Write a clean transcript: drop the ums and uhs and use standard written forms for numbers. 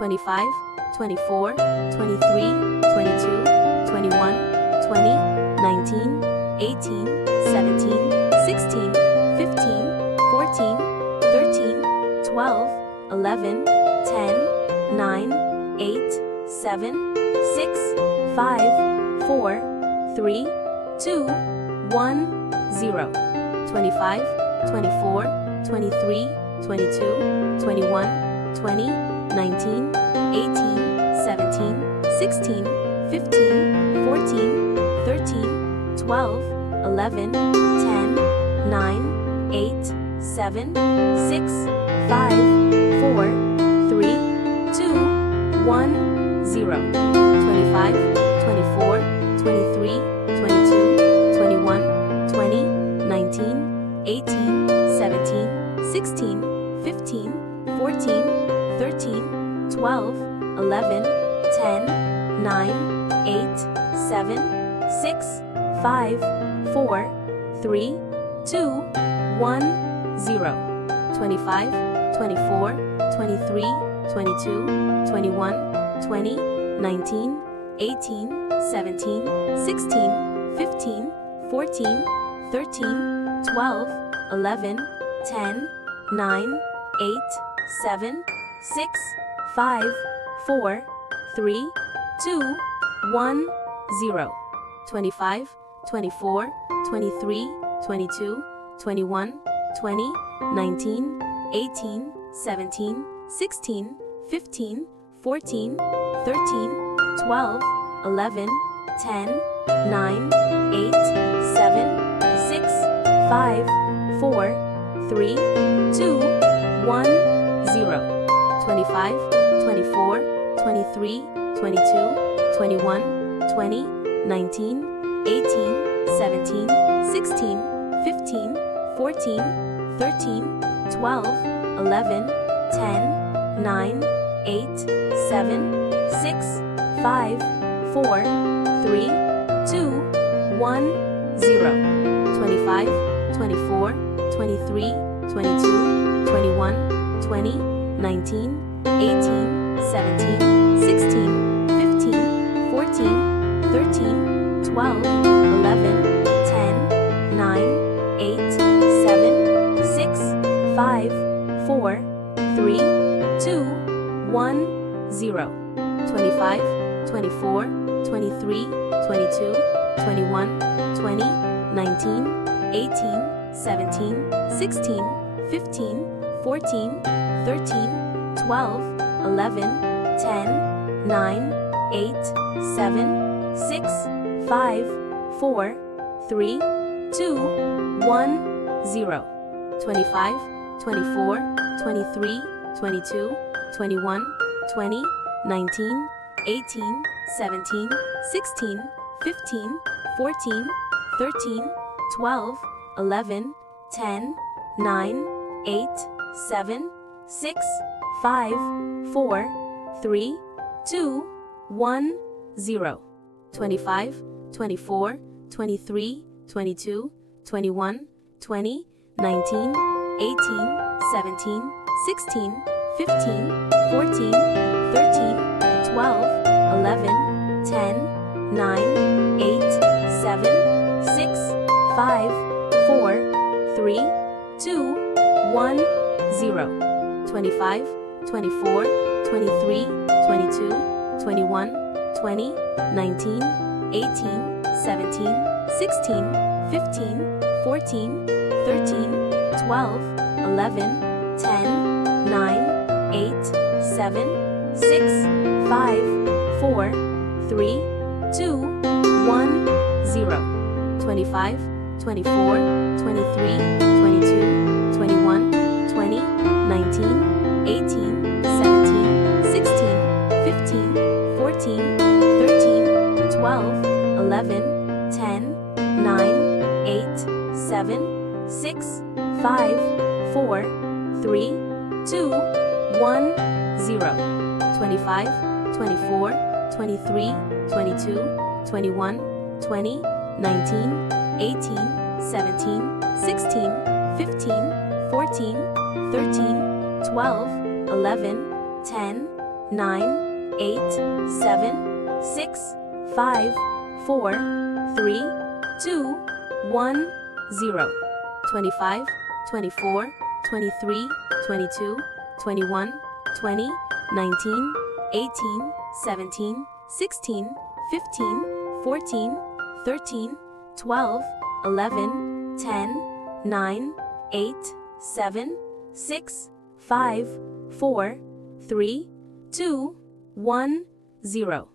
25, 24, 23, 22, 21, 20, 19, 18, 17, 16, 15, 14, 13, 12, 11, 10, 9, 8, 7, 6, 5, 4, 3, 2, 1, 0. 25, 24, 23, 22, 21, 20, 19, 18, 17, 16, 15, 14, 13, 12, 11, 10, 9, 8, 7, 6, 5, 4, 3, 2, 1, 0. 25, 24, 23, 22, 21, 20, 19, 18, 17, 16, 15, 14, 13, 12, 11, 10, 9, 8, 7, 6, 5, 4, 3, 2, 1, 0. 25, 24, 23, 22, 21, 20, 19, 18, 17, 16, 15, 14, 13, 12, 11, 10, 9, 8, 7, 6, 5, 4, 3, 2, 1, 0. 25, 24, 23, 22, 21, 20, 19, 18, 17, 16, 15, 14, 13, 12, 11, 10, 9, 8, 7, 6, 5, 4, 3, 2, 1, 0. 25, 24, 23, 22, 21, 20, 19, 18, 17, 16, 15, 14, 13, 12, 11, 10, 9, 8, 7, 6, 5, 4, 3, 2, 1, 0. 25, 24, 23, 22, 21, 20, 19, 18, 17, 16, 15, 14, 13, 12, 11, 10, 9, 8, 7, 6, 5, 4, 3, 2, 1, 0. 25, 24, 23, 22, 21, 20, 19, 18, 17, 16, 15, 14, 13, 12, 11, 10, 9, 8, 7, 6, 5, 4, 3, 2, 1, 0. 25, 24, 23, 22, 21, 20, 19, 18, 17, 16, 15, 14, 13, 12, 11, 10, 9, 8, 7, 6, 5, 4, 3, 2, 1, 0. 25, 24, 23, 22, 21, 20, 19, 18, 17, 16, 15, 14, 13, 12, 11, 10, 9, 8, 7, 6, 5, 4, 3, 2, 1, 0. 25, 24, 23, 22, 21, 20, 19, 18, 17, 16, 15, 14, 13, 12, 11, 10, 9, 8, 7, 6, 5, 4, 3, 2, 1, 0. 25, 24, 23, 22, 21, 20, 19, 18, 17, 16, 15, 14, 13, 12, 11, 10, 9, 8, 7, 6, 5, 4, 3, 2, 1, 0. 25, 24, 23, 22, 21, 20, 19, 18, 17, 16, 15, 14, 13, 12, 11, 10, 9, 8, 7, 6, 5, 4, 3, 2, 1, 0. 25, 24, 23, 22, 21, 20, 19, 18, 17, 16, 15, 14, 13, 12, 11, 10, 9, 8, 7, 6, 5, 4, 3, 2, 1, 0.